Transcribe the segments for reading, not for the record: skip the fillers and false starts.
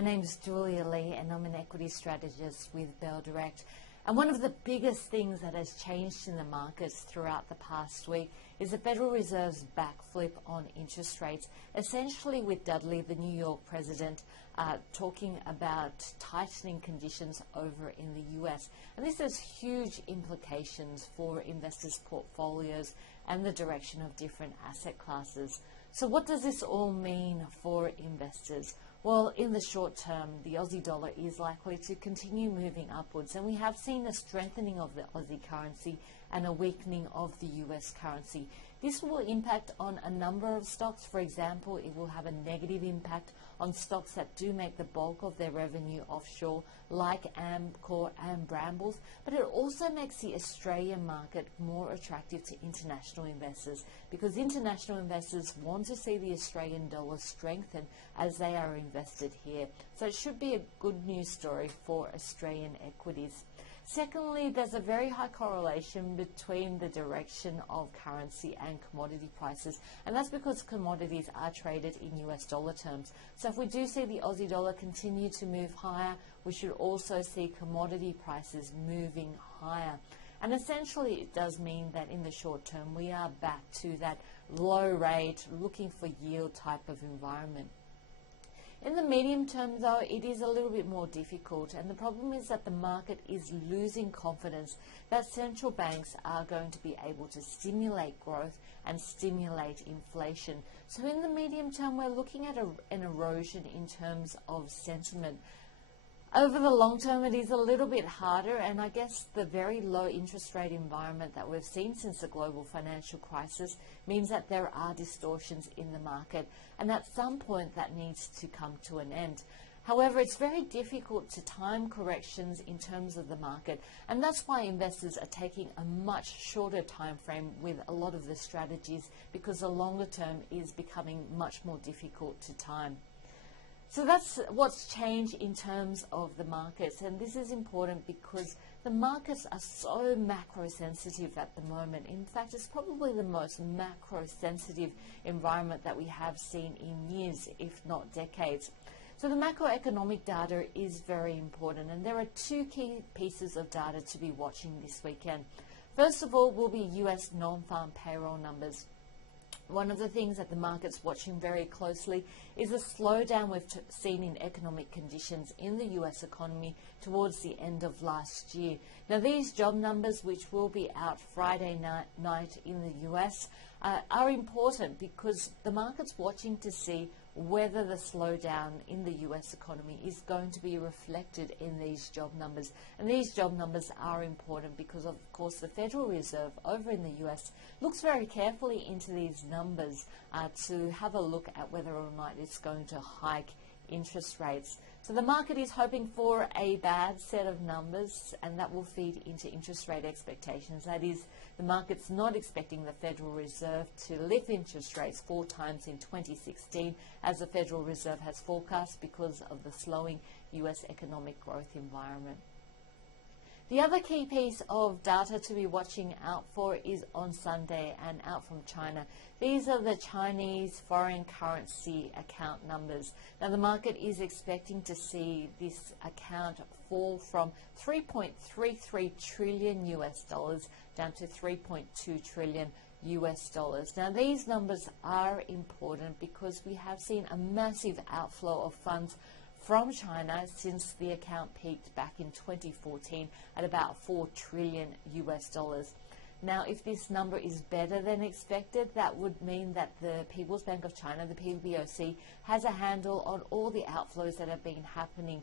My name is Julia Lee and I'm an equity strategist with Bell Direct. And one of the biggest things that has changed in the markets throughout the past week is the Federal Reserve's backflip on interest rates, essentially with Dudley, the New York president, talking about tightening conditions over in the US. And this has huge implications for investors' portfolios and the direction of different asset classes. So what does this all mean for investors? Well, in the short term, the Aussie dollar is likely to continue moving upwards, and we have seen a strengthening of the Aussie currency and a weakening of the US currency. This will impact on a number of stocks. For example, it will have a negative impact on stocks that do make the bulk of their revenue offshore, like Amcor and Brambles, but it also makes the Australian market more attractive to international investors because international investors want to see the Australian dollar strengthen as they are invested here. So it should be a good news story for Australian equities. Secondly, there's a very high correlation between the direction of currency and commodity prices, and that's because commodities are traded in US dollar terms. So if we do see the Aussie dollar continue to move higher, we should also see commodity prices moving higher. And essentially it does mean that in the short term we are back to that low rate, looking for yield type of environment. In the medium term, though, it is a little bit more difficult, and the problem is that the market is losing confidence that central banks are going to be able to stimulate growth and stimulate inflation. So in the medium term, we're looking at an erosion in terms of sentiment. Over the long term, it is a little bit harder, and I guess the very low interest rate environment that we've seen since the global financial crisis means that there are distortions in the market, and at some point that needs to come to an end. However, it's very difficult to time corrections in terms of the market, and that's why investors are taking a much shorter time frame with a lot of the strategies, because the longer term is becoming much more difficult to time. So that's what's changed in terms of the markets, and this is important because the markets are so macro sensitive at the moment. In fact, it's probably the most macro sensitive environment that we have seen in years, if not decades. So the macroeconomic data is very important, and there are two key pieces of data to be watching this weekend. First of all will be US non-farm payroll numbers. One of the things that the market's watching very closely is a slowdown we've seen in economic conditions in the US economy towards the end of last year. Now, these job numbers, which will be out Friday night in the US, are important because the market's watching to see whether the slowdown in the US economy is going to be reflected in these job numbers. And these job numbers are important because, of course, the Federal Reserve over in the US looks very carefully into these numbers to have a look at whether or not it's going to hike interest rates. So the market is hoping for a bad set of numbers, and that will feed into interest rate expectations. That is, the market's not expecting the Federal Reserve to lift interest rates 4 times in 2016, as the Federal Reserve has forecast because of the slowing US economic growth environment. The other key piece of data to be watching out for is on Sunday and out from China. These are the Chinese foreign currency account numbers. Now, the market is expecting to see this account fall from 3.33 trillion US dollars down to 3.2 trillion US dollars. Now, these numbers are important because we have seen a massive outflow of funds from China since the account peaked back in 2014 at about 4 trillion US dollars. Now, if this number is better than expected, that would mean that the People's Bank of China, the PBOC, has a handle on all the outflows that have been happening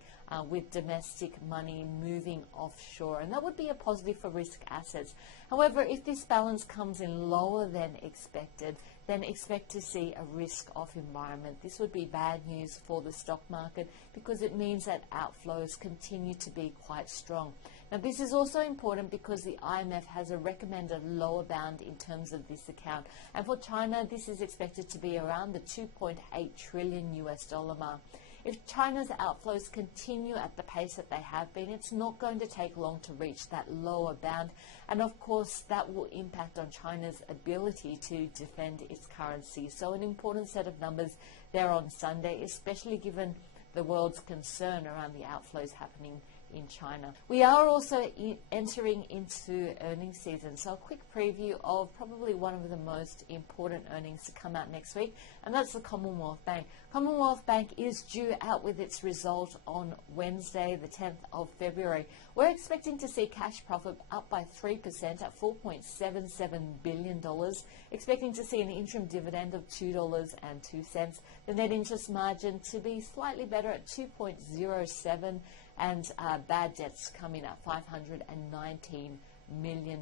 with domestic money moving offshore, and that would be a positive for risk assets. However, if this balance comes in lower than expected, then expect to see a risk-off environment. This would be bad news for the stock market because it means that outflows continue to be quite strong. Now, this is also important because the IMF has a recommended lower bound in terms of this account. And for China, this is expected to be around the 2.8 trillion US dollar mark. If China's outflows continue at the pace that they have been, it's not going to take long to reach that lower bound. And of course, that will impact on China's ability to defend its currency. So an important set of numbers there on Sunday, especially given the world's concern around the outflows happening in China. We are also entering into earnings season, so a quick preview of probably one of the most important earnings to come out next week, and that's the Commonwealth Bank. Commonwealth Bank is due out with its result on Wednesday, the 10th of February. We're expecting to see cash profit up by 3% at $4.77 billion, expecting to see an interim dividend of $2.02, the net interest margin to be slightly better at 2.07, and bad debts coming at $519 million.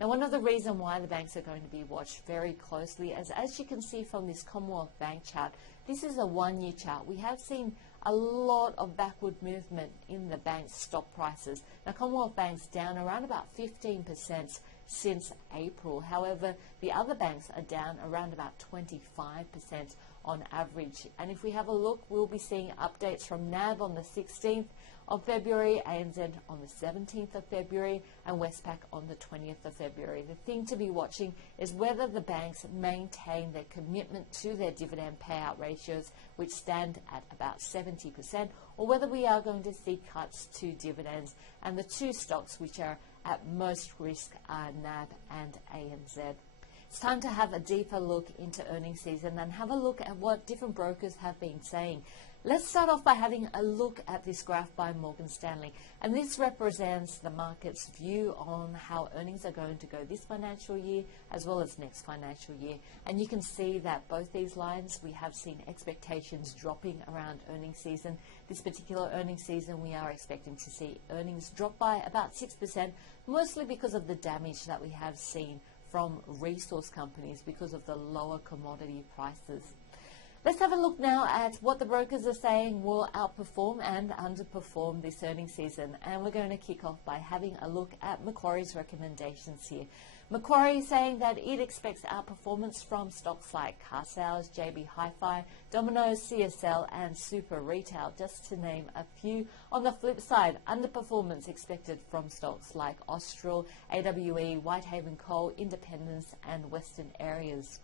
Now, one of the reasons why the banks are going to be watched very closely, as you can see from this Commonwealth Bank chart, this is a one-year chart. We have seen a lot of backward movement in the bank's stock prices. Now, Commonwealth Bank's down around about 15% since April. However, the other banks are down around about 25% on average. And if we have a look, we'll be seeing updates from NAB on the 16th of February, ANZ on the 17th of February, and Westpac on the 20th of February. The thing to be watching is whether the banks maintain their commitment to their dividend payout ratios, which stand at about 70%, or whether we are going to see cuts to dividends. And the two stocks which are at most risk are NAB and ANZ. It's time to have a deeper look into earnings season and have a look at what different brokers have been saying. Let's start off by having a look at this graph by Morgan Stanley. And this represents the market's view on how earnings are going to go this financial year as well as next financial year. And you can see that both these lines, we have seen expectations dropping around earnings season. This particular earnings season, we are expecting to see earnings drop by about 6%, mostly because of the damage that we have seen from resource companies because of the lower commodity prices. Let's have a look now at what the brokers are saying will outperform and underperform this earnings season. And we're going to kick off by having a look at Macquarie's recommendations here. Macquarie is saying that it expects outperformance from stocks like Car Sales, JB Hi-Fi, Domino's, CSL and Super Retail, just to name a few. On the flip side, underperformance expected from stocks like Austral, AWE, Whitehaven Coal, Independence and Western Areas.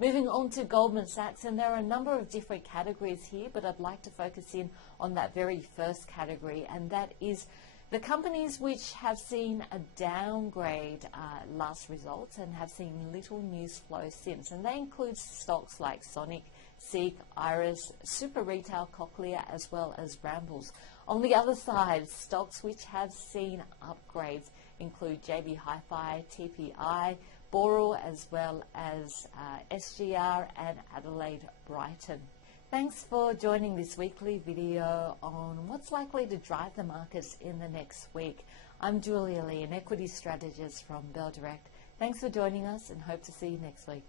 Moving on to Goldman Sachs, and there are a number of different categories here, but I'd like to focus in on that very first category, and that is the companies which have seen a downgrade last results and have seen little news flow since. And they include stocks like Sonic, Seek, Iris, Super Retail, Cochlear, as well as Brambles. On the other side, stocks which have seen upgrades include JB Hi-Fi, TPI, Boral, as well as SGR and Adelaide Brighton. Thanks for joining this weekly video on what's likely to drive the markets in the next week. I'm Julia Lee, an equity strategist from Bell Direct. Thanks for joining us and hope to see you next week.